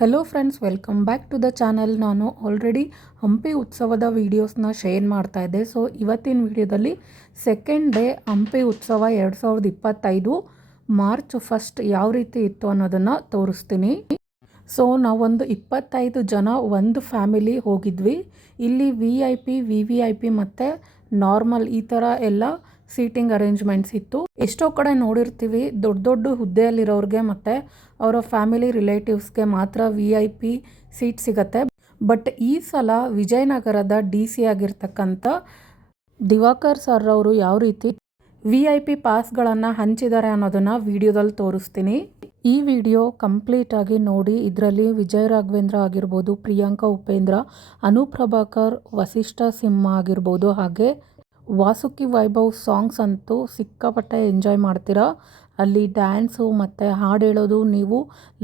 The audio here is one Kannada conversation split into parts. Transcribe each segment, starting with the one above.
Hello friends, welcome back to the channel. ನಾನು ಆಲ್ರೆಡಿ ಹಂಪಿ ಉತ್ಸವದ ವೀಡಿಯೋಸ್ನ ಶೇರ್ ಮಾಡ್ತಾ ಇದ್ದೆ. ಸೊ ಇವತ್ತಿನ ವಿಡಿಯೋದಲ್ಲಿ ಸೆಕೆಂಡ್ ಡೇ ಹಂಪಿ ಉತ್ಸವ 2025 ಮಾರ್ಚ್ 1 ಯಾವ ರೀತಿ ಇತ್ತು ಅನ್ನೋದನ್ನು ತೋರಿಸ್ತೀನಿ. ಸೊ ನಾವೊಂದು 25 ಜನ ಒಂದು ಫ್ಯಾಮಿಲಿ ಹೋಗಿದ್ವಿ. ಇಲ್ಲಿ VIP ಮತ್ತು ನಾರ್ಮಲ್ ಈ ಥರ ಎಲ್ಲ ಸೀಟಿಂಗ್ ಅರೇಂಜ್ಮೆಂಟ್ಸ್ ಇತ್ತು. ಎಷ್ಟೋ ಕಡೆ ನೋಡಿರ್ತೀವಿ ದೊಡ್ಡ ದೊಡ್ಡ ಹುದ್ದೆಯಲ್ಲಿರೋರಿಗೆ ಮತ್ತು ಅವರ ಫ್ಯಾಮಿಲಿ ರಿಲೇಟಿವ್ಸ್ಗೆ ಮಾತ್ರ VIP ಸೀಟ್ ಸಿಗತ್ತೆ. ಬಟ್ ಈ ಸಲ ವಿಜಯನಗರದ DC ಆಗಿರ್ತಕ್ಕಂಥ ದಿವಾಕರ್ ಸರ್ ಅವರು ಯಾವ ರೀತಿ VIP ಪಾಸ್ಗಳನ್ನು ಹಂಚಿದ್ದಾರೆ ಅನ್ನೋದನ್ನು ವಿಡಿಯೋದಲ್ಲಿ ತೋರಿಸ್ತೀನಿ. ಈ ವಿಡಿಯೋ ಕಂಪ್ಲೀಟಾಗಿ ನೋಡಿ. ಇದರಲ್ಲಿ ವಿಜಯ್ ರಾಘವೇಂದ್ರ ಆಗಿರ್ಬೋದು, ಪ್ರಿಯಾಂಕಾ ಉಪೇಂದ್ರ, ಅನೂಪ್ ಪ್ರಭಾಕರ್, ವಸಿಷ್ಠ ಸಿಂಹ ಆಗಿರ್ಬೋದು, ಹಾಗೆ ವಾಸುಕಿ ವೈಭವ್ ಸಾಂಗ್ಸ್ ಅಂತೂ ಸಿಕ್ಕಾಪಟ್ಟೆ ಎಂಜಾಯ್ ಮಾಡ್ತೀರಾ. ಅಲ್ಲಿ ಡ್ಯಾನ್ಸು ಮತ್ತು ಹಾಡು ಹೇಳೋದು ನೀವು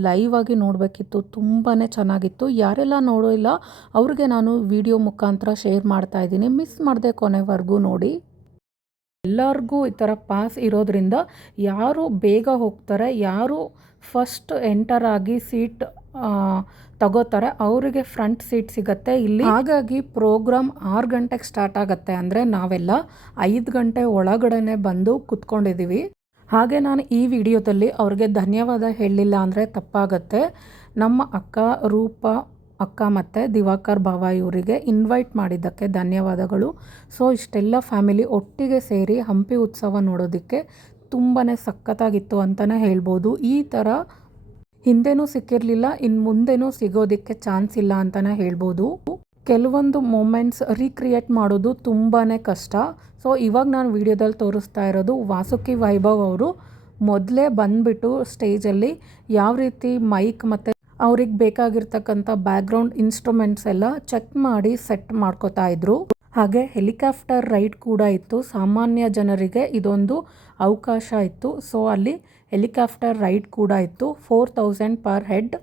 ಲೈವ್ ಆಗಿ ನೋಡಬೇಕಿತ್ತು. ತುಂಬಾ ಚೆನ್ನಾಗಿತ್ತು. ಯಾರೆಲ್ಲ ನೋಡಿಲ್ಲ ಅವ್ರಿಗೆ ನಾನು ವಿಡಿಯೋ ಮುಖಾಂತರ ಶೇರ್ ಮಾಡ್ತಾ ಇದ್ದೀನಿ. ಮಿಸ್ ಮಾಡದೆ ಕೊನೆವರೆಗೂ ನೋಡಿ. ಎಲ್ಲರಿಗೂ ಈ ಥರ ಪಾಸ್ ಇರೋದ್ರಿಂದ ಯಾರು ಬೇಗ ಹೋಗ್ತಾರೆ, ಯಾರು ಫಸ್ಟ್ ಎಂಟರ್ ಆಗಿ ಸೀಟ್ ತಗೋತಾರೆ ಅವರಿಗೆ ಫ್ರಂಟ್ ಸೀಟ್ ಸಿಗತ್ತೆ ಇಲ್ಲಿ. ಹಾಗಾಗಿ ಪ್ರೋಗ್ರಾಮ್ 6 ಗಂಟೆಗೆ ಸ್ಟಾರ್ಟ್ ಆಗುತ್ತೆ. ಅಂದರೆ ನಾವೆಲ್ಲ 5 ಗಂಟೆ ಒಳಗಡೆ ಬಂದು ಕುತ್ಕೊಂಡಿದ್ದೀವಿ. ಹಾಗೆ ನಾನು ಈ ವಿಡಿಯೋದಲ್ಲಿ ಅವ್ರಿಗೆ ಧನ್ಯವಾದ ಹೇಳಲಿಲ್ಲ ಅಂದರೆ ತಪ್ಪಾಗತ್ತೆ. ನಮ್ಮ ಅಕ್ಕ ರೂಪ ಅಕ್ಕ ಮತ್ತು ದಿವಾಕರ್ ಭಾವ ಇವರಿಗೆ ಇನ್ವೈಟ್ ಮಾಡಿದ್ದಕ್ಕೆ ಧನ್ಯವಾದಗಳು. ಸೊ ಇಷ್ಟೆಲ್ಲ ಫ್ಯಾಮಿಲಿ ಒಟ್ಟಿಗೆ ಸೇರಿ ಹಂಪಿ ಉತ್ಸವ ನೋಡೋದಕ್ಕೆ ತುಂಬಾ ಸಖತ್ತಾಗಿತ್ತು ಅಂತಲೇ ಹೇಳ್ಬೋದು. ಈ ಥರ ಹಿಂದೆನೂ ಸಿಕ್ಕಿರಲಿಲ್ಲ, ಇನ್ನು ಮುಂದೆನೂ ಸಿಗೋದಕ್ಕೆ ಚಾನ್ಸ್ ಇಲ್ಲ ಅಂತಲೇ ಹೇಳ್ಬೋದು. ಕೆಲವೊಂದು ಮೂಮೆಂಟ್ಸ್ ರೀಕ್ರಿಯೇಟ್ ಮಾಡೋದು ತುಂಬಾ ಕಷ್ಟ. ಸೊ ಇವಾಗ ನಾನು ವಿಡಿಯೋದಲ್ಲಿ ತೋರಿಸ್ತಾ ಇರೋದು ವಾಸುಕಿ ವೈಭವ್ ಅವರು ಮೊದಲೇ ಬಂದುಬಿಟ್ಟು ಸ್ಟೇಜಲ್ಲಿ ಯಾವ ರೀತಿ ಮೈಕ್ ಮತ್ತು ಅವ್ರಿಗೆ ಬೇಕಾಗಿರ್ತಕ್ಕಂಥ ಬ್ಯಾಕ್ಗ್ರೌಂಡ್ ಇನ್ಸ್ಟ್ರೂಮೆಂಟ್ಸ್ ಎಲ್ಲ ಚೆಕ್ ಮಾಡಿ ಸೆಟ್ ಮಾಡ್ಕೋತಾ ಇದ್ರು. ಹಾಗೆ ಹೆಲಿಕಾಪ್ಟರ್ ರೈಡ್ ಕೂಡ ಇತ್ತು. ಸಾಮಾನ್ಯ ಜನರಿಗೆ ಇದೊಂದು ಅವಕಾಶ ಇತ್ತು. ಸೊ ಅಲ್ಲಿ ಹೆಲಿಕಾಪ್ಟರ್ ರೈಡ್ ಕೂಡ ಇತ್ತು. 4000 ಪರ್ ಹೆಡ್.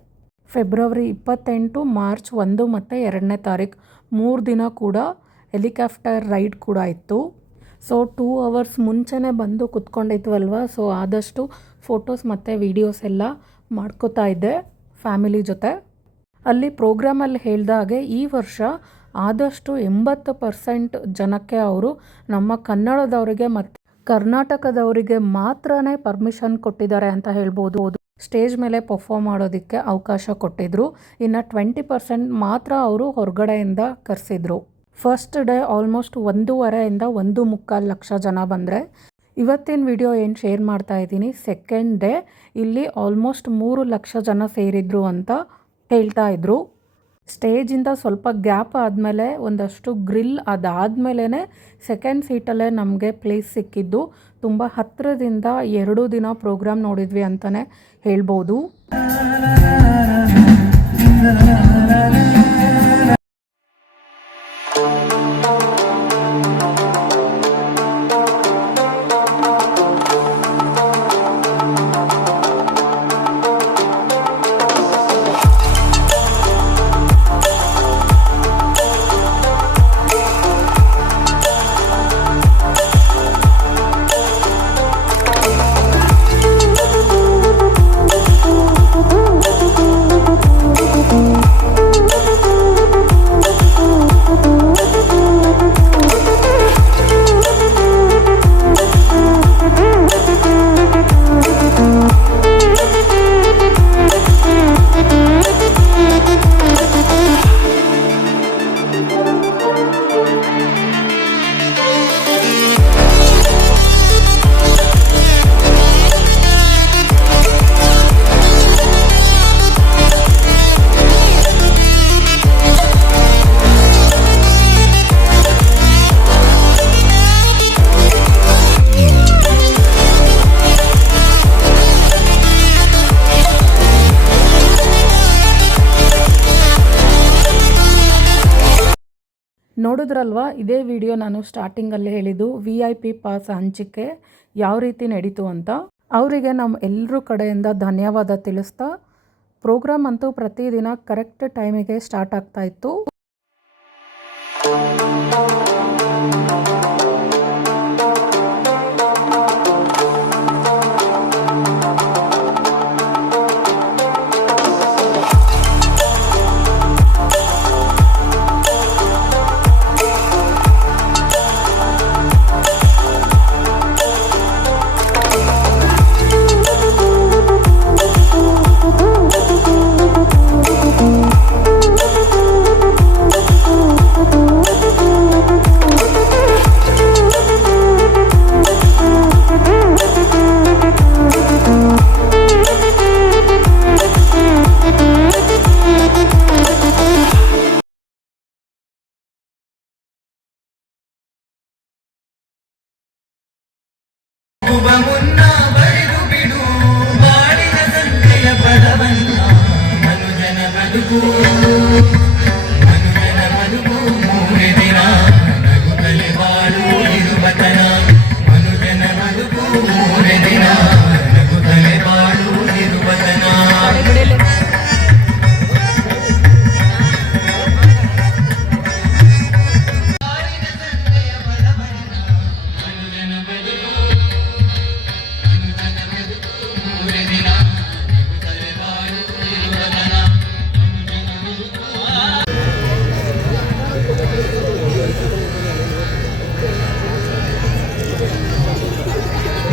ಫೆಬ್ರವರಿ 28, ಮಾರ್ಚ್ 1 ಮತ್ತು 2ನೇ ತಾರೀಕು 3 ದಿನ ಕೂಡ ಹೆಲಿಕಾಪ್ಟರ್ ರೈಡ್ ಕೂಡ ಇತ್ತು. ಸೊ 2 ಅವರ್ಸ್ ಮುಂಚೆನೇ ಬಂದು ಕುತ್ಕೊಂಡಿದ್ವಲ್ವ. ಸೊ ಆದಷ್ಟು ಫೋಟೋಸ್ ಮತ್ತು ವೀಡಿಯೋಸ್ ಎಲ್ಲ ಮಾಡ್ಕೋತಾ ಇದ್ದೆ ಫ್ಯಾಮಿಲಿ ಜೊತೆ. ಅಲ್ಲಿ ಪ್ರೋಗ್ರಾಮಲ್ಲಿ ಹೇಳ್ದ ಹಾಗೆ ಈ ವರ್ಷ ಆದಷ್ಟು 80% ಜನಕ್ಕೆ ಅವರು ನಮ್ಮ ಕನ್ನಡದವರಿಗೆ ಮತ್ತು ಕರ್ನಾಟಕದವರಿಗೆ ಮಾತ್ರನೇ ಪರ್ಮಿಷನ್ ಕೊಟ್ಟಿದ್ದಾರೆ ಅಂತ ಹೇಳ್ಬೋದು. ಸ್ಟೇಜ್ ಮೇಲೆ ಪರ್ಫಾರ್ಮ್ ಮಾಡೋದಕ್ಕೆ ಅವಕಾಶ ಕೊಟ್ಟಿದ್ರು. ಇನ್ನು 20% ಮಾತ್ರ ಅವರು ಹೊರಗಡೆಯಿಂದ ಕರೆಸಿದ್ರು. ಫಸ್ಟ್ ಡೇ ಆಲ್ಮೋಸ್ಟ್ 1.5 ಇಂದ 1.25 ಲಕ್ಷ ಜನ ಬಂದರೆ, ಇವತ್ತಿನ ವಿಡಿಯೋ ಏನು ಶೇರ್ ಮಾಡ್ತಾ ಇದ್ದೀನಿ ಸೆಕೆಂಡ್ ಡೇ ಇಲ್ಲಿ ಆಲ್ಮೋಸ್ಟ್ 3 ಲಕ್ಷ ಜನ ಸೇರಿದ್ರು ಅಂತ ಹೇಳ್ತಾ ಇದ್ರು. ಸ್ಟೇಜಿಂದ ಸ್ವಲ್ಪ ಗ್ಯಾಪ್ ಆದಮೇಲೆ ಒಂದಷ್ಟು ಗ್ರಿಲ್ ಅದಾದಮೇಲೆ ಸೆಕೆಂಡ್ ಸೀಟಲ್ಲೇ ನಮಗೆ ಪ್ಲೇಸ್ ಸಿಕ್ಕಿದ್ದು. ತುಂಬ ಹತ್ತಿರದಿಂದ 2 ದಿನ ಪ್ರೋಗ್ರಾಮ್ ನೋಡಿದ್ವಿ ಅಂತಲೇ ಹೇಳ್ಬೋದು. ನೋಡಿದ್ರಲ್ವಾ, ಇದೇ ವಿಡಿಯೋ ನಾನು ಸ್ಟಾರ್ಟಿಂಗಲ್ಲಿ ಹೇಳಿದ್ದು VIP ಪಾಸ್ ಹಂಚಿಕೆ ಯಾವ ರೀತಿ ನಡೀತು ಅಂತ. ಅವರಿಗೆ ನಮ್ಮ ಎಲ್ಲರ ಕಡೆಯಿಂದ ಧನ್ಯವಾದ ತಿಳಿಸ್ತಾ ಪ್ರೋಗ್ರಾಮ್ ಅಂತೂ ಪ್ರತಿದಿನ ಕರೆಕ್ಟ್ ಟೈಮಿಗೆ ಸ್ಟಾರ್ಟ್ ಆಗ್ತಾ ಇತ್ತು.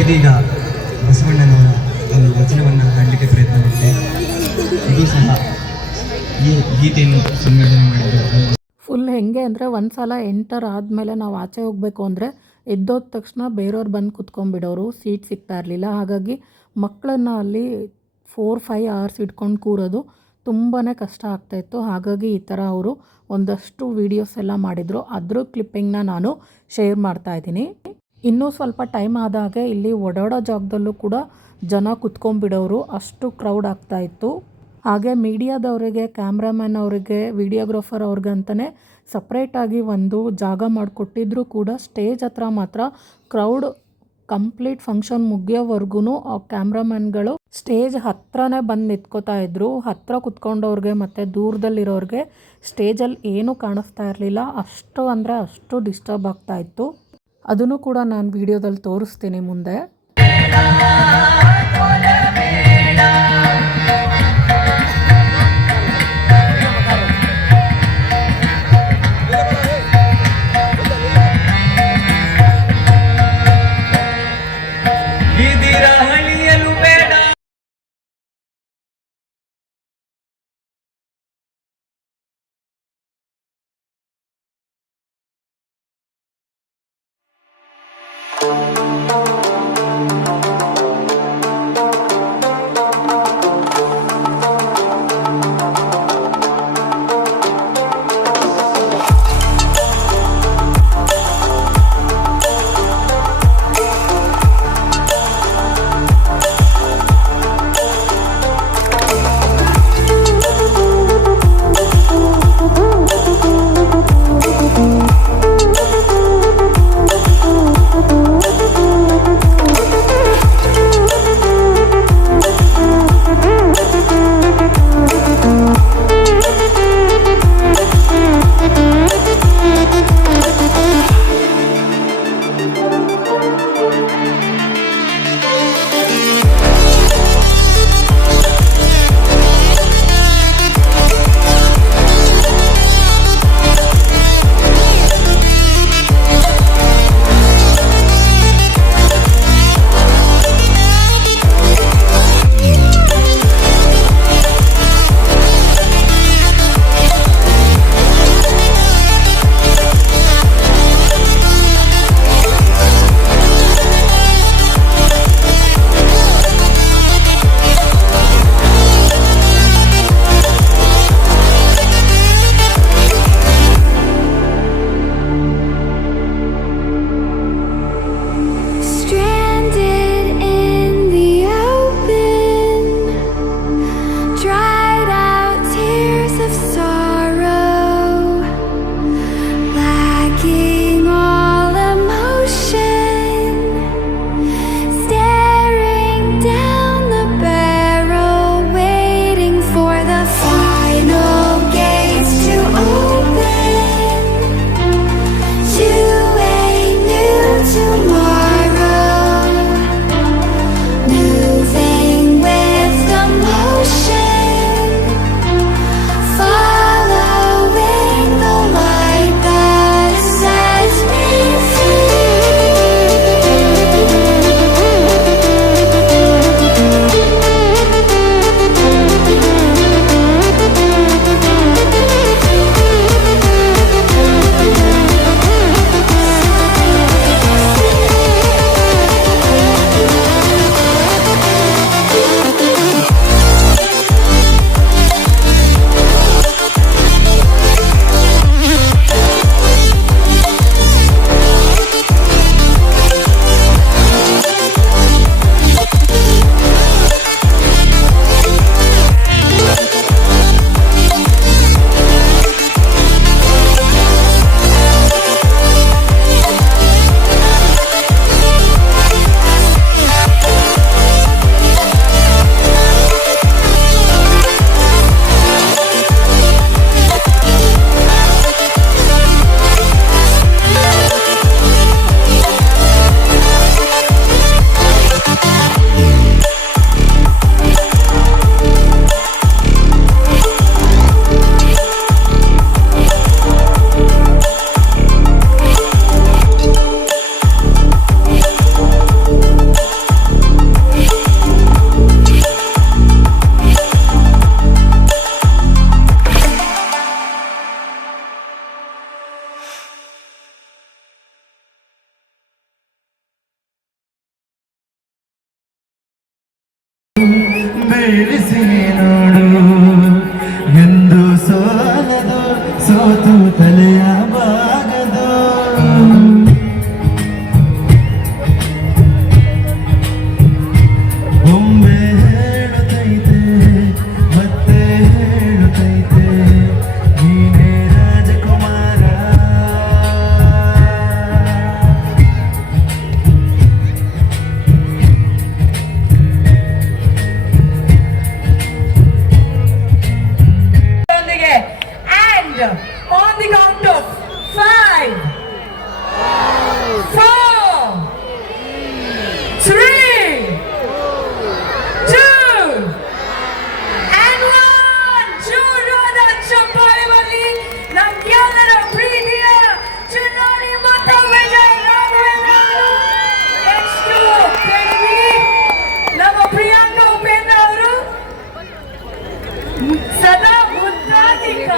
ಇದೀಗ ಬಸವಣ್ಣನವರ ಒಂದು ವಚನವನ್ನು ಹಾಡಲಿಕ್ಕೆ ಪ್ರಯತ್ನ ಮಾಡಿದೆ. ಇದು ಸಹ ಈ ಗೀತೆಯನ್ನು ಸಂಯೋಜನೆ ಮಾಡಿದ್ದು. ಫುಲ್ ಹೆಂಗೆ ಅಂದರೆ ಒಂದು ಸಲ ಎಂಟರ್ ಆದಮೇಲೆ ನಾವು ಆಚೆ ಹೋಗಬೇಕು ಅಂದರೆ ಎದ್ದೋದ ತಕ್ಷಣ ಬೇರೆಯವ್ರು ಬಂದು ಕುತ್ಕೊಂಡ್ಬಿಡೋರು, ಸೀಟ್ ಸಿಗ್ತಾ ಇರಲಿಲ್ಲ. ಹಾಗಾಗಿ ಮಕ್ಕಳನ್ನು ಅಲ್ಲಿ 4-5 ಅವರ್ಸ್ ಇಟ್ಕೊಂಡು ಕೂರೋದು ತುಂಬಾ ಕಷ್ಟ ಆಗ್ತಾಯಿತ್ತು. ಹಾಗಾಗಿ ಈ ಥರ ಅವರು ಒಂದಷ್ಟು ವೀಡಿಯೋಸ್ ಎಲ್ಲ ಮಾಡಿದರು. ಅದ್ರ ಕ್ಲಿಪ್ಪಿಂಗ್ನ ನಾನು ಶೇರ್ ಮಾಡ್ತಾಯಿದ್ದೀನಿ. ಇನ್ನೂ ಸ್ವಲ್ಪ ಟೈಮ್ ಆದಾಗೆ ಇಲ್ಲಿ ಓಡಾಡೋ ಜಾಗದಲ್ಲೂ ಕೂಡ ಜನ ಕುತ್ಕೊಂಡ್ಬಿಡೋರು, ಅಷ್ಟು ಕ್ರೌಡ್ ಆಗ್ತಾಯಿತ್ತು. ಹಾಗೆ ಮೀಡಿಯಾದವರಿಗೆ, ಕ್ಯಾಮ್ರಾಮ್ಯಾನ್ ಅವರಿಗೆ, ವಿಡಿಯೋಗ್ರಾಫರ್ ಅವ್ರಿಗೆ ಅಂತಲೇ ಸಪ್ರೇಟಾಗಿ ಒಂದು ಜಾಗ ಮಾಡಿಕೊಟ್ಟಿದ್ರು ಕೂಡ ಸ್ಟೇಜ್ ಹತ್ರ ಮಾತ್ರ ಕ್ರೌಡ್ ಕಂಪ್ಲೀಟ್ ಫಂಕ್ಷನ್ ಮುಗಿಯೋವರೆಗೂ ಆ ಕ್ಯಾಮ್ರಾಮ್ಯಾನ್ಗಳು ಸ್ಟೇಜ್ ಹತ್ರನೇ ಬಂದು ನಿಂತ್ಕೋತಾ ಇದ್ರು. ಹತ್ರ ಕುತ್ಕೊಂಡವ್ರಿಗೆ ಮತ್ತು ದೂರದಲ್ಲಿರೋರಿಗೆ ಸ್ಟೇಜಲ್ಲಿ ಏನೂ ಕಾಣಿಸ್ತಾ ಇರಲಿಲ್ಲ. ಅಷ್ಟು ಅಂದರೆ ಅಷ್ಟು ಡಿಸ್ಟರ್ಬ್ ಆಗ್ತಾಯಿತ್ತು. ಅದನ್ನು ಕೂಡ ನಾನು ವಿಡಿಯೋದಲ್ಲಿ ತೋರಿಸ್ತೀನಿ ಮುಂದೆ.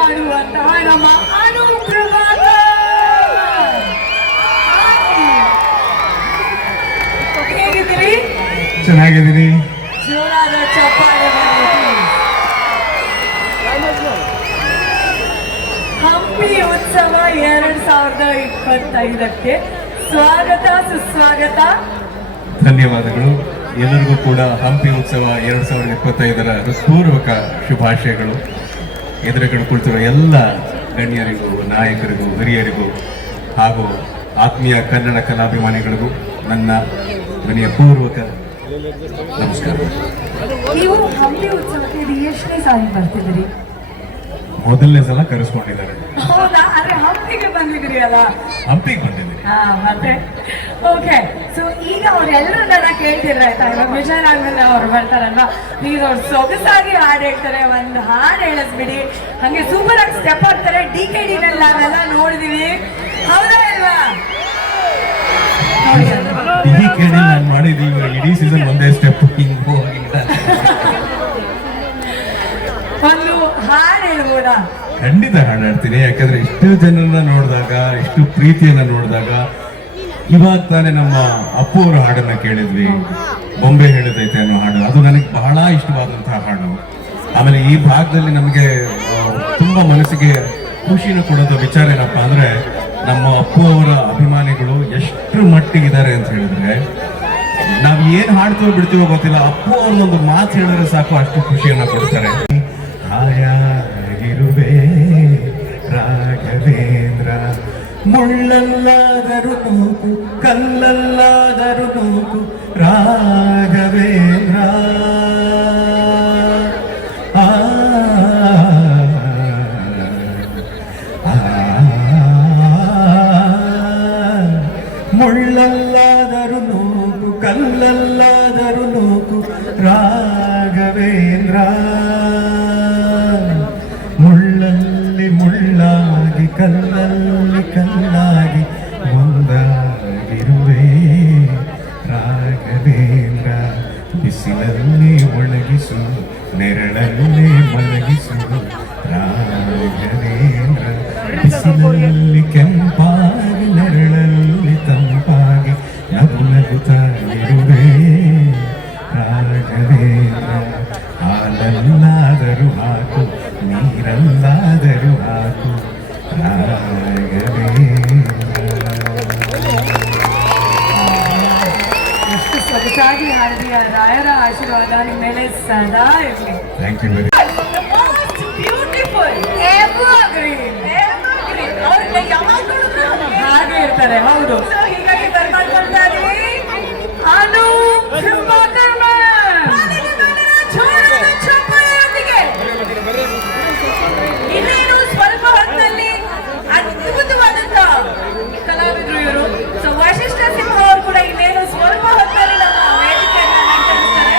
ಮಾಡುವಂತಹ ನಮ್ಮ ಅನುಪ್ರಭಾಕರ್. ಹೇಗಿದ್ದೀರಿ? ಚೆನ್ನಾಗಿದ್ದೀನಿ. ಜೋರಾದ ಚಪ್ಪಾಳೆ ಬರಲಿ. ಹಂಪಿ ಉತ್ಸವ 2025ಕ್ಕೆ ಸ್ವಾಗತ ಸುಸ್ವಾಗತ. ಧನ್ಯವಾದಗಳು. ಎಲ್ಲರಿಗೂ ಕೂಡ ಹಂಪಿ ಉತ್ಸವ 2025ರ ಹೃತ್ಪೂರ್ವಕ ಶುಭಾಶಯಗಳು. ಎದುರುಗಡೆ ಕುಳಿತಿರುವ ಎಲ್ಲ ಗಣ್ಯರಿಗೂ, ನಾಯಕರಿಗೂ, ಹಿರಿಯರಿಗೂ ಹಾಗೂ ಆತ್ಮೀಯ ಕನ್ನಡ ಕಲಾಭಿಮಾನಿಗಳಿಗೂ ನನ್ನ ಮನೆಯ ಪೂರ್ವಕ ನಮಸ್ಕಾರ. ನೀವು ಹಂಪಿ ಉತ್ಸವಕ್ಕೆ ಇದು ಎಷ್ಟನೇ ಸಾರಿ ಬರ್ತಿದ್ದೀರಿ? ಮೊದಲನೇ ಸಲ ಕರೆಸ್ಕೊಂಡಿದ್ದಾರೆ. ಹೌದಾ? ಆದ್ರೆ ಹಂಪಿಗೆ ಬಂದಿದ್ರಿ ಅಲ್ಲ? ಹಂಪಿಗೆ ಬಂದಿದ್ದೀನಿ. ಮತ್ತೆ ಓಕೆ. ಸೊ ಈಗ ಅವರೆಲ್ಲರೂ ನನ್ನ ಕೇಳ್ತಿದ್ರೆ ಆಯ್ತಾ, ಇವಾಗ ವಿಜಯ್ ರಾಘವೇಂದ್ರ ಅವ್ರು ಬರ್ತಾರಲ್ವಾ, ಪ್ಲೀಸ್ ಅವ್ರು ಸೊಗಸಾಗಿ ಹಾಡು ಹೇಳ್ತಾರೆ, ಒಂದು ಹಾಡು ಹೇಳಿಸ್ಬಿಡಿ. ಹಂಗೆ ಸೂಪರ್ ಆಗಿ ಸ್ಟೆಪ್ ಆಗ್ತಾರೆ. DKD ನಲ್ಲಿ ನಾವೆಲ್ಲ ನೋಡಿದೀವಿ, ಹೌದಾ ಇಲ್ವಾ? ಈ ಕೇಳಿ ನಾನು ಮಾಡಿದ್ದೀವಿ ಇಡೀ ಸೀಸನ್ ಒಂದೇ ಸ್ಟೆಪ್ ಹಿಂಗ್ ಹೋಗಿಲ್ಲ. ಒಂದು ಹಾಡು ಹೇಳ್ಬೋದಾ? ಖಂಡಿತ ಹಾಡಾಡ್ತೀನಿ. ಯಾಕಂದ್ರೆ ಇಷ್ಟು ಜನರನ್ನ ನೋಡಿದಾಗ, ಇಷ್ಟು ಪ್ರೀತಿಯನ್ನ ನೋಡಿದಾಗ, ಇವಾಗ ತಾನೇ ನಮ್ಮ ಅಪ್ಪು ಅವರ ಹಾಡನ್ನ ಕೇಳಿದ್ವಿ, ಬೊಂಬೆ ಹೇಳಿದೈತೆ ಅನ್ನೋ ಹಾಡು. ಅದು ನನಗೆ ಬಹಳ ಇಷ್ಟವಾದಂತಹ ಹಾಡು. ಆಮೇಲೆ ಈ ಭಾಗದಲ್ಲಿ ನಮಗೆ ತುಂಬಾ ಮನಸ್ಸಿಗೆ ಖುಷಿನ ಕೊಡೋದು ವಿಚಾರ ಏನಪ್ಪ ಅಂದ್ರೆ, ನಮ್ಮ ಅಪ್ಪು ಅವರ ಅಭಿಮಾನಿಗಳು ಎಷ್ಟು ಮಟ್ಟಿಗಿದ್ದಾರೆ ಅಂತ ಹೇಳಿದ್ರೆ, ನಾವ್ ಏನ್ ಹಾಡ್ತೀವೋ ಬಿಡ್ತೀವೋ ಗೊತ್ತಿಲ್ಲ, ಅಪ್ಪು ಅವ್ರನ್ನೊಂದು ಮಾತು ಹೇಳಿದ್ರೆ ಸಾಕು ಅಷ್ಟು ಖುಷಿಯನ್ನ ಕೊಡ್ತಾರೆ. ಹಾಯಾಗಿರುವೆ ರಾಘವೇಂದ್ರ, ಮುಳ್ಳಲ್ಲಾದರೂ ನೂಕು, ಕಲ್ಲಲ್ಲಾದರೂ ನೂಕು ರಾಘವೇಂದ್ರ. ಆ ಮುಳ್ಳಲ್ಲಾದರೂ ನೂಕು, ಕಲ್ಲಲ್ಲಾದರೂ ನೂಕು ರಾಘವೇಂದ್ರ. ಮುಳ್ಳಲ್ಲಿ ಮುಳ್ಳಾಗಿ, ಕಲ್ಲಲ್ಲಿ ಕಲ್ಲಾಗಿ ಒಂದಾಗಿರುವೆ ರಾಘವೇಂದ್ರ. ಬಿಸಿಲಲ್ಲಿ ಒಣಗಿಸು, ನೆರಳಲ್ಲಿ ಮಲಗಿಸು ರಾಘವೇಂದ್ರ. ಬಿಸಿಲಲ್ಲಿ ಕೆಂಪಾಗಿ, ನೆರಳಲ್ಲಿ ತಂಪಾಗಿ ನಗು ನಗುತ್ತಾ ಇರುವೆ ರಾಘವೇಂದ್ರ. ಹಾಲಲ್ಲಾದರೂ ಹಾಕು, ನೀರಲ್ಲಾದರೂ ಹಾಕು ರಾಘವೇಂದ್ರ. ಎಷ್ಟು ಸೊಗಸಾಗಿ ಹಾಡಿದೀಯ. ರಾಯರ ಆಶೀರ್ವಾದ ನಿಮ್ಮ ಮೇಲೆ ಸದಾ ಇರಲಿ. ಥ್ಯಾಂಕ್ ಯು ವೆರಿ ಬ್ಯೂಟಿಫುಲ್ ಅವ್ರನ್ನ ಯಾವಾಗಲೂ ಹಾಗೆ ಇರ್ತಾರೆ. ಹೌದು. ಹೀಗಾಗಿ ಬರ್ಕೊಳ್ತಾ ಇದೀವಿ ಅನುಪ್ರಭಾಕರ್ ಮ್ಯಾಮ್. ಜೋರಾದ ಚಪ್ಪಾಳೆಯೊಂದಿಗೆ. ಇನ್ನೇನು ಸ್ವಲ್ಪ ಹೊತ್ತಿನಲ್ಲಿ ಅದ್ಭುತವಾದಂತ ಕಲಾವಿದರು ಇವರು. ಸೊ ವಶಿಷ್ಠ ಸಿಂಹ ಅವರು ಕೂಡ ಇನ್ನೇನು ಸ್ವಲ್ಪ ಹೊತ್ತಲ್ಲಿ ನಮ್ಮ ವೇದಿಕೆಯನ್ನ ಅಲಂಕರಿಸ್ತಾರೆ.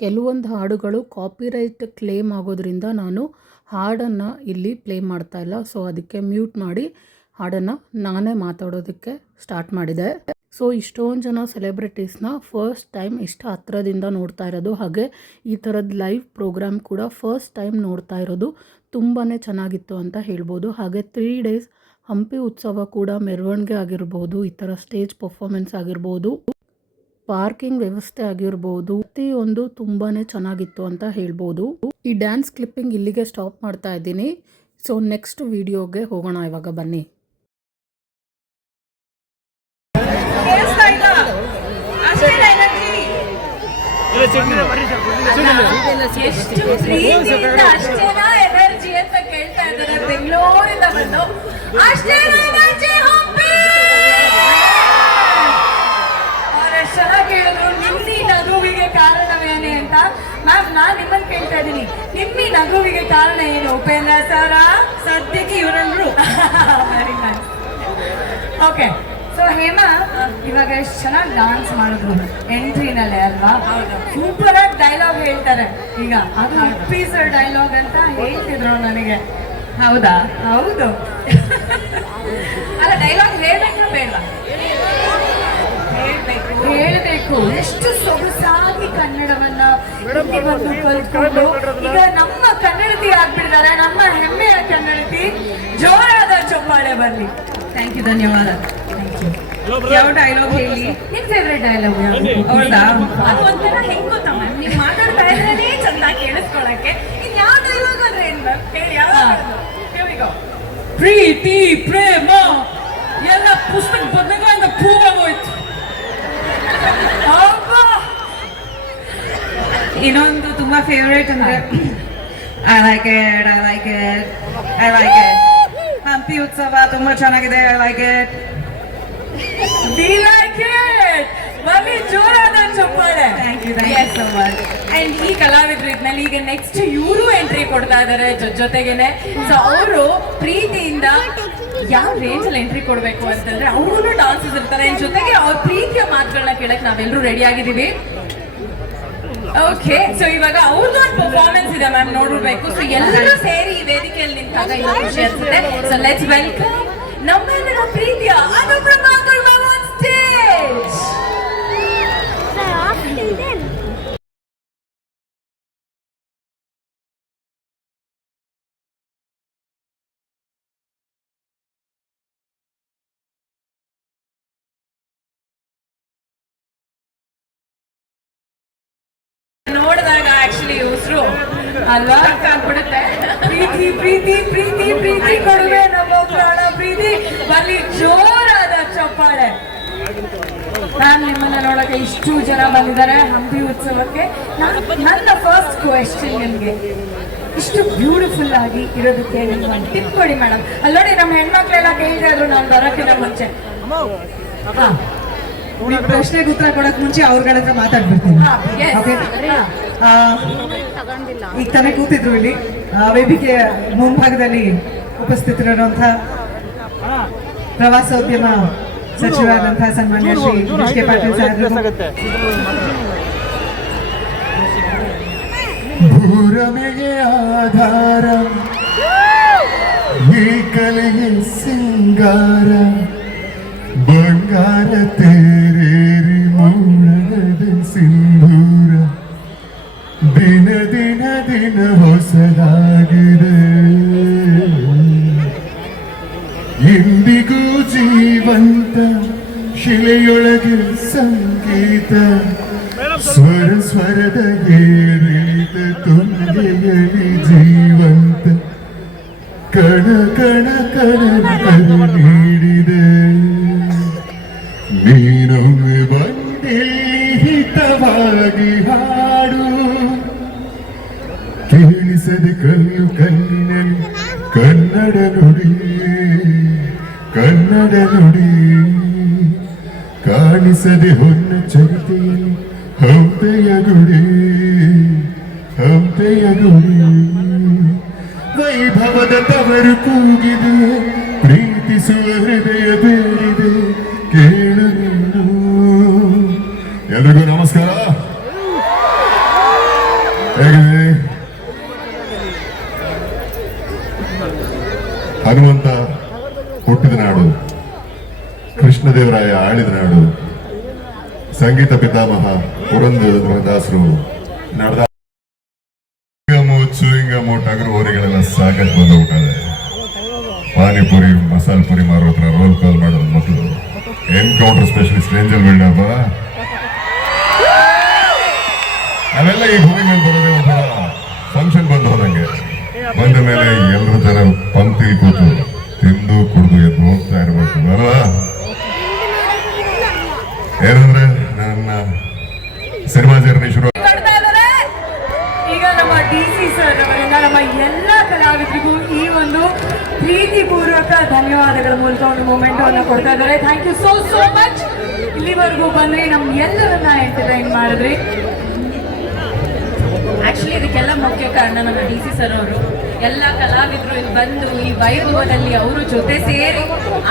ಕೆಲವೊಂದು ಹಾಡುಗಳು ಕಾಪಿರೈಟ್ ಕ್ಲೇಮ್ ಆಗೋದ್ರಿಂದ ನಾನು ಹಾಡನ್ನು ಇಲ್ಲಿ ಪ್ಲೇ ಮಾಡ್ತಾ ಇಲ್ಲ. ಸೊ ಅದಕ್ಕೆ ಮ್ಯೂಟ್ ಮಾಡಿ ಹಾಡನ್ನು ನಾನೇ ಮಾತಾಡೋದಕ್ಕೆ ಸ್ಟಾರ್ಟ್ ಮಾಡಿದೆ. ಸೊ ಇಷ್ಟೊಂದು ಜನ ಸೆಲೆಬ್ರಿಟೀಸ್ನ ಫಸ್ಟ್ ಟೈಮ್ ಇಷ್ಟು ಹತ್ತಿರದಿಂದ ನೋಡ್ತಾ ಇರೋದು, ಹಾಗೆ ಈ ಥರದ ಲೈವ್ ಪ್ರೋಗ್ರಾಮ್ ಕೂಡ ಫಸ್ಟ್ ಟೈಮ್ ನೋಡ್ತಾ ಇರೋದು ತುಂಬಾ ಚೆನ್ನಾಗಿತ್ತು ಅಂತ ಹೇಳ್ಬೋದು. ಹಾಗೆ 3 days ಹಂಪಿ ಉತ್ಸವ ಕೂಡ ಮೆರವಣಿಗೆ ಆಗಿರ್ಬೋದು, ಈ ಥರ ಸ್ಟೇಜ್ ಪರ್ಫಾರ್ಮೆನ್ಸ್ ಆಗಿರ್ಬೋದು, ಪಾರ್ಕಿಂಗ್ ವ್ಯವಸ್ಥೆ ಆಗಿರ್ಬೋದು, ಪ್ರತಿಯೊಂದು ತುಂಬಾ ಚೆನ್ನಾಗಿತ್ತು ಅಂತ ಹೇಳ್ಬೋದು. ಈ ಡ್ಯಾನ್ಸ್ ಕ್ಲಿಪ್ಪಿಂಗ್ ಇಲ್ಲಿಗೆ ಸ್ಟಾಪ್ ಮಾಡ್ತಾ ಇದ್ದೀನಿ. ಸೊ ನೆಕ್ಸ್ಟ್ ವಿಡಿಯೋಗೆ ಹೋಗೋಣ ಇವಾಗ, ಬನ್ನಿ. ಎಷ್ಟು ಪ್ರೀತಿಯಿಂದ ಅಷ್ಟೇನಾ ಎನರ್ಜಿ ಅಂತ ಕೇಳ್ತಾ ಇದ್ದಾರೆ ಬೆಂಗಳೂರಿಂದ ಬಂದು. ಅಷ್ಟೇನಾ ಎನರ್ಜಿ ಹಂಪಿ. ಅವರೆಷ್ಟು ಚೆನ್ನಾಗಿ ಹೇಳಿದ್ರು ನಿಮ್ಮಿ ನಗುವಿಗೆ ಕಾರಣವೇನೆ ಅಂತ. ಮ್ಯಾಮ್ ನಾನ್ ನಿಮ್ಮನ್ನು ಕೇಳ್ತಾ ಇದ್ದೀನಿ, ನಿಮ್ಮಿ ನಗುವಿಗೆ ಕಾರಣ ಏನು? ಉಪೇಂದ್ರ ಸರ ಸದ್ಯಕ್ಕೆ ಇವರೆಲ್ಲರೂ very nice. Okay, so Hema ಇವಾಗ ಎಷ್ಟು ಚೆನ್ನಾಗಿ ಡಾನ್ಸ್ ಮಾಡಿದ್ರು ಎಂಟ್ರಿನಲ್ಲೇ ಅಲ್ವಾ? ಸೂಪರ್ ಆಗಿ ಡೈಲಾಗ್ ಹೇಳ್ತಾರೆ. ಈಗ ಅದು ಪೀಸರ್ ಡೈಲಾಗ್ ಅಂತ ಹೇಳ್ತಿದ್ರು ನನಗೆ. ಹೌದಾ? ಹೌದು. ಅಲ್ಲ, ಡೈಲಾಗ್ ಹೇಳ್ಬೇಕಾ ಬೇಡ? ಹೇಳ್ಬೇಕು. ಎಷ್ಟು ಸೊಗಸಾಗಿ ಕನ್ನಡವನ್ನ ಇಲ್ಲಿ ಬಂದು ಕಲ್ತ್ಕೊಂಡು ಈಗ ನಮ್ಮ ಕನ್ನಡತಿ ಆಗ್ಬಿಟ್ಟಿದ್ದಾರೆ. ನಮ್ಮ ಹೆಮ್ಮೆಯ ಕನ್ನಡತಿ. ಜೋರಾದ ಚಪ್ಪಾಳೆ ಬರ್ಲಿ. ಥ್ಯಾಂಕ್ ಯು, ಧನ್ಯವಾದ. ಯಾವ ಡೈಲಾಗ್ ಹೇಳಿ? ನಿಮ್ ಫೇವ್ರೆಟ್ ಡೈಲಾಗ್ ಹೌದಾ? ಅದು ಒಂಥರ ಹೆಂಗ್ ಗೊತ್ತಾ ಮ್ಯಾಮ್, ನೀವು ಮಾತಾಡ್ತಾ ಇದ್ರೆ ಚಂದ ಕೇಳಿಸ್ಕೊಳಕ್ಕೆ. ಇನ್ ಯಾವ ಡೈಲಾಗ್ ಅಂದ್ರೆ ಏನ್ ಮ್ಯಾಮ್ ಹೇಳಿ? ಪ್ರೀತಿ ಪ್ರೇಮ ಎಲ್ಲ ಪುಸ್ತಕ ಬಂದಾಗ ಪೂರ್ವಾಗೋಯ್ತು. ಇನ್ನೊಂದು ತುಂಬಾ ಫೇವ್ರೇಟ್ ಅಂದ್ರೆ I like it, I like it, I like it. Hampi ಉತ್ಸವ ತುಂಬಾ ಚೆನ್ನಾಗಿದೆ, ಐ ಲೈಕ್ ಇಟ್. ಡಿ ಲೈಕ್ ಇಟ್. ಬರ್ಲಿ ಜೋರಾದ ಚಪ್ಪಾಳೆ. Thank you so much. And ಈ ಕಲಾವಿದ್ರು ಇದ್ಮೇಲೆ ಈಗ ನೆಕ್ಸ್ಟ್ ಇವರು ಎಂಟ್ರಿ ಕೊಡ್ತಾ ಇದಾರೆ ಜೊತೆಗೇನೆ. ಸೊ ಅವರು ಪ್ರೀತಿಯಿಂದ ಯಾವ ರೇಂಜ್ ಅಲ್ಲಿ ಎಂಟ್ರಿ ಕೊಡ್ಬೇಕು ಅಂತಂದ್ರೆ ಅವರು ಡಾನ್ಸಸ್ ಇರ್ತಾರೆ. ಜೊತೆಗೆ ಅವ್ರ ಪ್ರೀತಿಯ ಮಾತುಗಳನ್ನ ಕೇಳಕ್ ನಾವೆಲ್ಲರೂ ರೆಡಿ ಆಗಿದ್ದೀವಿ. ಓಕೆ, ಸೊ ಇವಾಗ ಅವ್ರದ್ದು ಒಂದು ಪರ್ಫಾರ್ಮೆನ್ಸ್ ಇದೆ ಮ್ಯಾಮ್, ನೋಡ್ಬೇಕು. ಸೊ ಎಲ್ಲರೂ ಸೇರಿ ಈ ವೇದಿಕೆಯಲ್ಲಿ ನಿಂತಾಗ ಇನ್ನೂ ಖುಷಿ ಅನ್ಸುತ್ತೆ. ಸೊ ಲೆಟ್ಸ್ ವೆಲ್ಕಮ್ ನಮ್ಮೆಲ್ಲರ ಪ್ರೀತಿಯ ಅನುಪ್ರಭಾ ಗುರುವಾರ್ ಆನ್ ಸ್ಟೇಜ್. ನೋಡಿದಾಗ ಆಕ್ಚುಲಿ ಉಸಿರು ಅಲ್ವಾ ಆಗ್ಬಿಡುತ್ತೆ. ಪ್ರೀತಿ ಪ್ರೀತಿ ಪ್ರೀತಿ ಪ್ರೀತಿ ಕೊಡುವೆ ನಮ್ಮ ಪ್ರಾಣ ಪ್ರೀತಿ. ಬರ್ಲಿ ಜೋರಾದ ಚಪ್ಪಾಳೆ. ನಾನು ನಿಮ್ಮನ್ನ ನೋಡಕ್ಕೆ ಇಷ್ಟು ಜನ ಬಂದಿದ್ದಾರೆ ಹಂಪಿ ಉತ್ಸವಕ್ಕೆ. ನನ್ನ ಫಸ್ಟ್ ಕ್ವೆಶ್ಚನ್ ನಿಮ್ಗೆ, ಇಷ್ಟು ಬ್ಯೂಟಿಫುಲ್ ಆಗಿ ಇರೋದಕ್ಕೆ ನಿಮ್ಗೆ ಒಂದು ಟಿಪ್ ಕೊಡಿ ಮೇಡಮ್. ಅಲ್ಲಿ ನೋಡಿ ನಮ್ಮ ಹೆಣ್ಮಕ್ಳೆಲ್ಲ ಕೇಳ್ತಾ ಇದ್ರು ನಾನು ಬರೋಕ್ಕಿಂತ ಮುಂಚೆ. ಹಾ, ಪ್ರಶ್ನೆಗೆ ಉತ್ತರ ಕೊಡಕ್ ಮುಂಚೆ ಅವ್ರಗಳ ಹತ್ರ ಮಾತಾಡ್ಬಿಡ್ತೀನಿ. ಈಗ ತಾನೇ ಕೂತಿದ್ರು ಇಲ್ಲಿ ವೇದಿಕೆಯ ಮುಂಭಾಗದಲ್ಲಿ ಉಪಸ್ಥಿತರಿರುವಂತಹ ಪ್ರವಾಸೋದ್ಯಮ ಸಚಿವರಾದಂತಹ ಸನ್ಮಾನ್ಯ ಶ್ರೀ ಗಿರೀಶ್ ಕೆ ಪಾಟೀಲ್ ಸಾಹೇಬರು, ಭೂರಮೆಗೆ ಆಧಾರ ಈ ಕಲೆಗೆ ಸಿಂಗಾರ ಬಂಗಾರ ತೇರೇರಿ ಮೂಡದ ಸಿಂಧೂರ ದಿನ ದಿನ ದಿನ ಹೊಸದಾಗಿದೆ ಇಂದಿಗೂ ಜೀವಂತ ಶಿಲೆಯೊಳಗೆ ಸಂಗೀತ ಸ್ವರ ಸ್ವರದ ಏರಿಳಿತ ತುಂಗೆಯಲಿ ಜೀವಂತ ಕಣ ಕಣ ಕಣ ನೀಡಿದೆ ನೀನೊಮ್ಮೆ ಬಂದಿಲ್ಲಿ ಹಿತವಾಗಿ ಹಾಡು ಕೇಳಿಸದೆ ಕಲ್ಲು ಕಣ್ಣಿನಲ್ಲಿ ಕನ್ನಡ ನುಡಿ ಕನ್ನಡ ನುಡಿ ಕಾಣಿಸದೆ ಹೊನ್ನ ಚರಿತೆಯಲ್ಲಿ ಹಂಪೆಯ ಗುಡಿ ಹಂಪೆಯ ಗುಡಿ ವೈಭವದ ತವರು ಕೂಗಿದೆ ಪ್ರೀತಿಸುವ ಹೃದಯ ಬೇಡಿದೆ ಕೇಳು ನೀನು. ಎಲ್ರಿಗೂ ನಮಸ್ಕಾರ. ಹೇಗಿದೆ? ಹನುಮಂತ ಹುಟ್ಟಿದ ನಾಡು, ಕೃಷ್ಣದೇವರಾಯ ಆಳಿದ ನಾಡು, ಸಂಗೀತ ಪಿತಾಮಹ ಪುರಂದರದಾಸರು ನಡೆದ ಚೂಯಿಂಗಮು ಟಗರು ಹೋರಿಗಳೆಲ್ಲ ಸಾಕಷ್ಟು ಬಂದು ಊಟದೆ ಪಾನಿಪುರಿ ಮಸಾಲ ಪುರಿ ಮಾರೋ ಹತ್ರ ರೋಲ್ ಕಾಲ್ ಮಾಡೋದು ಮಕ್ಕಳು ಎನ್ಕೌಂಟರ್ ಸ್ಪೆಷಲಿಸ್ಟ್ ರೇಂಜಲ್ ಬಿಲ್ಡಪ್ಪ ಅವೆಲ್ಲ ಈ ಭೂಮಿ ಮೇಲೆ ಬರೋದೇ ಒಂಥರ ಫಂಕ್ಷನ್ ಬಂದು ಹೋದಂಗೆ. ಬಂದ ಮೇಲೆ ಎಲ್ಲರ ತರ ಪಂಕ್ತಿ ಕೂತು ತಿಂದು ಕುಡಿದು ಎದ್ದು ಹೋಗ್ತಾ ಇರ್ಬೇಕು ಅಲ್ವಾ? ಏನಂದ್ರೆ ನನ್ನ ಸಿನಿಮಾ ಜರ್ನಿ ಶುರು ಈಗ ನಮ್ಮ DC ಸರ್ ಅವರಿಂದ ನಮ್ಮ ಎಲ್ಲ ಕಲಾವಿದರಿಗೂ ಈ ಒಂದು ಪ್ರೀತಿಪೂರ್ವಕ ಧನ್ಯವಾದಗಳ ಮೂಲಕ ಒಂದು ಮೂಮೆಂಟ್ ಅನ್ನು ಕೊಡ್ತಾ ಇದ್ದಾರೆ. Thank you so much. ಇಲ್ಲಿವರೆಗೂ ಬಂದ್ರಿ, ನಮ್ ಎಲ್ಲರನ್ನ ಎಂಟರ್ಟೈನ್ ಮಾಡಿದ್ರಿ. ಆಕ್ಚುಲಿ ಇದಕ್ಕೆಲ್ಲ ಮುಖ್ಯ ಕಾರಣ ನಮ್ಮ DC ಸರ್ ಅವರು. ಎಲ್ಲ ಕಲಾವಿದರು ಇಲ್ಲಿ ಬಂದು ಈ ವೈಭವದಲ್ಲಿ ಅವರು ಜೊತೆ ಸೇರಿ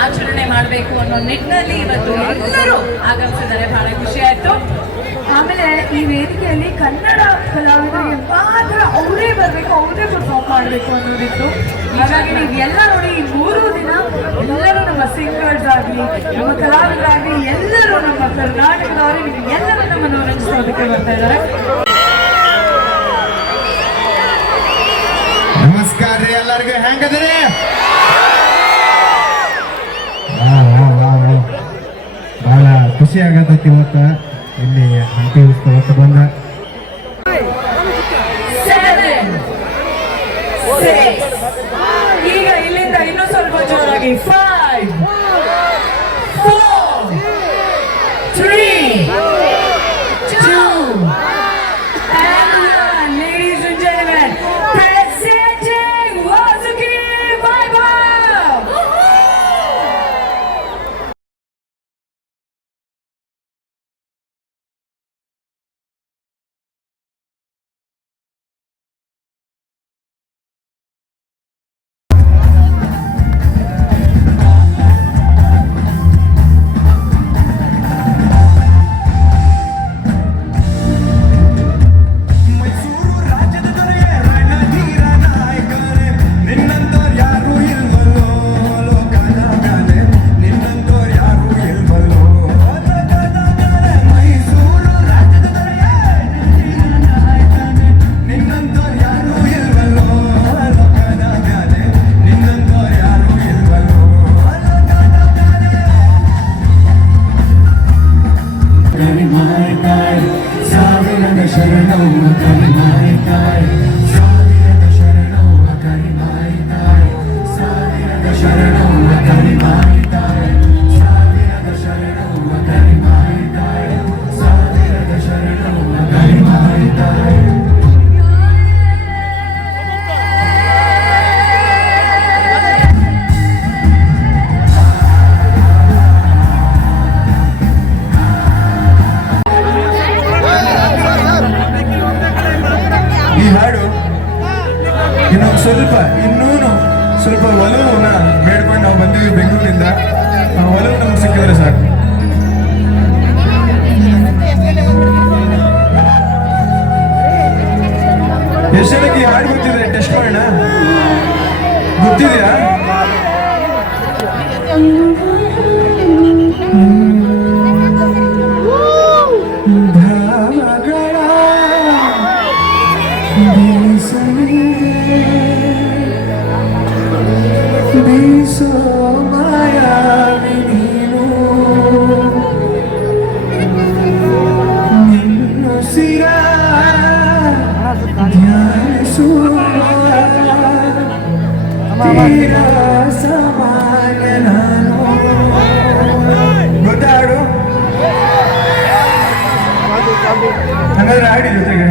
ಆಚರಣೆ ಮಾಡಬೇಕು ಅನ್ನೋ ನಿಟ್ಟಿನಲ್ಲಿ ಇವತ್ತು ಎಲ್ಲರೂ ಆಗಮಿಸಿದ್ದಾರೆ. ಬಹಳ ಖುಷಿ ಆಯ್ತು. ಆಮೇಲೆ ಈ ವೇದಿಕೆಯಲ್ಲಿ ಕನ್ನಡ ಕಲಾವಿದರಿಗೆ ಮಾತ್ರ ಅವರೇ ಬರಬೇಕು, ಅವರೇ ಪರ್ಫಾರ್ಮ್ ಮಾಡಬೇಕು ಅನ್ನೋದಿತ್ತು. ಹಾಗಾಗಿ ನೀವು ಎಲ್ಲ ನೋಡಿ ಈ 3 ದಿನ ಎಲ್ಲರೂ ನಮ್ಮ ಸಿಂಗರ್ಸ್ ಆಗಲಿ, ನಮ್ಮ ಕಲಾವಿದರಾಗಲಿ, ಎಲ್ಲರೂ ನಮ್ಮ ಕರ್ನಾಟಕದವರು ಎಲ್ಲರೂ ನಮ್ಮನ್ನು ರಂಜಿಸೋದಕ್ಕೆ ಬರ್ತಾ ಇದ್ದಾರೆ. ನಮಸ್ಕಾರ ರೀ ಎಲ್ಲರಿಗೂ, ಹೆಂಗದ್ರಿ? ಬಹಳ ಖುಷಿ ಆಗತೈತಿ ಇವತ್ತ ಇಲ್ಲಿ ಹಂಪಿ ಉತ್ಸವಕ್ಕೆ ಬಂದ. 7, 6 ಈಗ ಇಲ್ಲಿಂದ ಇನ್ನೂ ಸ್ವಲ್ಪ ಜೋರಾಗಿ 5, 4, 3, 2, and 1. Ladies and gentlemen, presenting Wazuki Vaibhav. ಸ್ವಲ್ಪ ಒಲವನ್ನ ಬೇಡ್ಕೊಂಡು ನಾವು ಬಂದಿವಿ ಬೆಂಗಳೂರಿಂದ. ಆ ಒಲವು ನಮ್ಗೆ ಸಿಕ್ಕಿದ್ರೆ ಸಾಕು. ಎಷ್ಟು ಜನಕ್ಕೆ ಈ ಹಾಡು ಗೊತ್ತಿದೆ? ಟೆಸ್ಟ್ ಮಾಡೋಣ. ಗೊತ್ತಿದೆಯಾ? ಗೊತ್ತಾಡು ಹಂಗಾದ್ರೆ ಆಡಿ ಜೊತೆಗೆ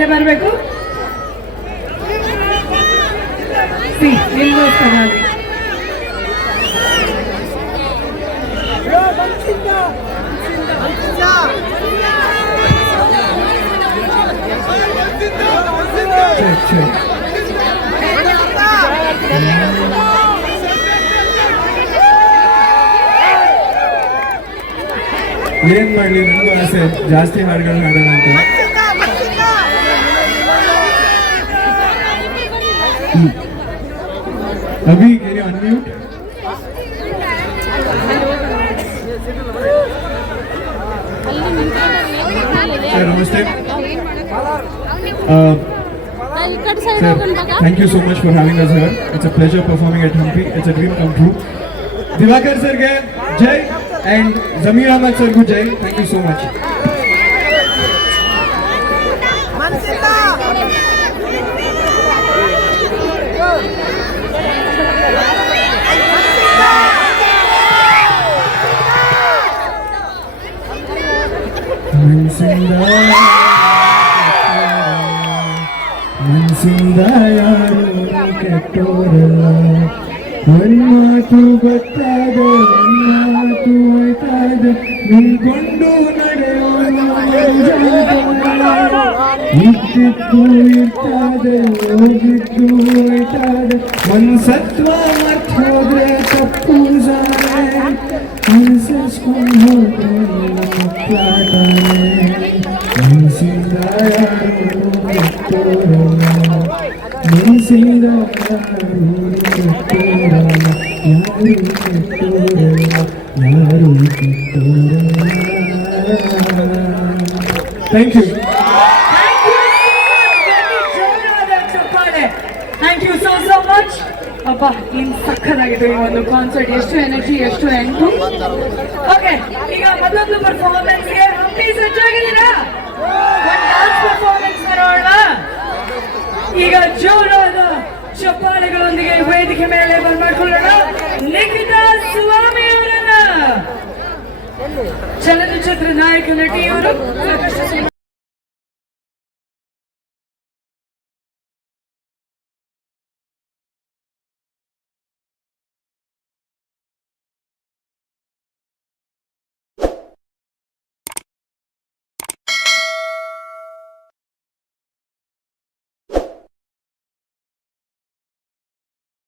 ಮೇಲೆ ಬರಬೇಕು. ನಿಮ್ಗೋಸ್ಕರ ಏನ್ ಮಾಡ್ಲಿ, ನನಗೂ ಆಸೆ ಜಾಸ್ತಿ ಹಾಡುಗಳನ್ನ ಹಾಡೋಣ ಅಂತ. Abhi can you unmute? Sir, namaste. Sir, thank you so much for having us here. It's a pleasure performing at Hampi. It's a dream come true. Divakar sir ge jai and Zamir Ahmed sir gu jai. Thank you so much. ಮನಸ್ಸಿಂದ ಯಾರು ಕೆಟ್ಟೋರಲ್ಲ, ಒಂದ್ಮಾತು ಗೊತ್ತಾದೆ ಒಂದ್ಮಾತು ಆಯ್ತಾದೆ, ನಿಂತ್ಕೊಂಡು ನಡೆಯೋನು ಇದ್ದಿದ್ದು ಇರ್ತಾದೆ, ಹೋಗಿದ್ದು ಹೋಯ್ತಾದೆ, ಮನ್ಸತ್ವ ಮರ್ತ್ ಹೋದ್ರೆ ತಪ್ಪು ಸಾರೆ, ಅನುಸರಿಸ್ಕೊಂಡು ಹೋದ್ರೆ ಮಕ್ಕಳಾಟಾನೆ. ಮನಸ್ಸಿಂದ ಯಾರು ಕೆಟ್ಟೋರಲ್ಲ, ಮನಸ್ಸಿಂದ ಯಾರು ಕೆಟ್ಟೋರಲ್ಲ, ಯಾರು ಕೆಟ್ಟೋರಲ್ಲ, ಯಾರು ಕೆಟ್ಟೋರಲ್ಲ. Thank you. Thank you so much. ಅಪ್ಪ ಇನ್ ಸಕ್ಕತ್ತಾಗಿದೆ ಈ ಒಂದು ಕಾನ್ಸರ್ಟ್. ಎಷ್ಟು ಎನರ್ಜಿ, ಎಷ್ಟು ಎಂಟು. ಓಕೆ, ಈಗ ಮತ್ತೊಂದು ಪರ್ಫಾರ್ಮೆನ್ಸ್ಗೆ ಹಂಪಿ ಸಜ್ಜಾಗಿದ್ದೀರಾ? ಒಂದು ಡಾನ್ಸ್ ಪರ್ಫಾರ್ಮೆನ್ಸ್ ಮಾಡೋಣ. ಈಗ ಜೋರಾದ ಚಪ್ಪಾಳೆಗಳೊಂದಿಗೆ ವೇದಿಕೆ ಮೇಲೆ ಬರ್ಮಾಡ್ಕೊಳ್ಳೋಣ ನಿಖಿತಾ ಸ್ವಾಮಿ ಅವರನ್ನ. ಚಲನಚಿತ್ರ ನಾಯಕ ನಟಿಯವರು ಸಾಕಷ್ಟು